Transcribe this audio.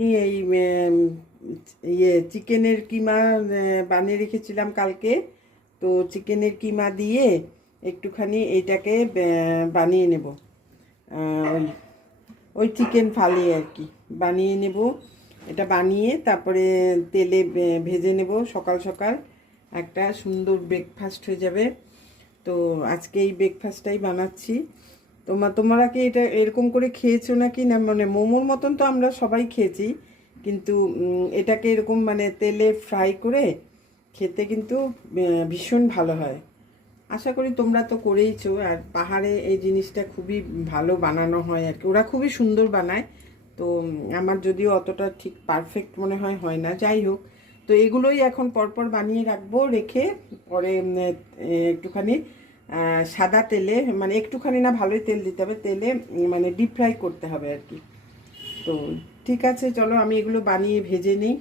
এই চিকেনের কিমা বানিয়ে রেখেছিলাম কালকে। তো চিকেনের কিমা দিয়ে একটুখানি এইটাকে বানিয়ে নেব। ওই ওই চিকেন ফালিয়ে আর কি বানিয়ে নেব। এটা বানিয়ে তারপরে তেলে ভেজে নেব সকাল সকাল। একটা সুন্দর ব্রেকফাস্ট হয়ে যাবে। তো আজকে এই ব্রেকফাস্টটাই বানাচ্ছি। তোমরা কি এটা এরকম করে খেয়েছো নাকি না? মানে মোমোর মতন তো আমরা সবাই খেয়েছি, কিন্তু এটাকে এরকম মানে তেলে ফ্রাই করে খেতে কিন্তু ভীষণ ভালো হয়। আশা করি তোমরা তো করেইছো। আর পাহাড়ে এই জিনিসটা খুবই ভালো বানানো হয় আর কি, ওরা খুবই সুন্দর বানায়। তো আমার যদিও অতটা ঠিক পারফেক্ট মনে হয় না, যাই হোক। তো এগুলোই এখন পরপর বানিয়ে রাখবো, রেখে পরে একটুখানি সাদা তেলে, মানে একটুখানি না, ভালোই তেল দিতে হবে, তেলে মানে ডিপ ফ্রাই করতে হবে আর কি। তো ঠিক আছে, চলো আমি এগুলো বানিয়ে ভেজে নিই।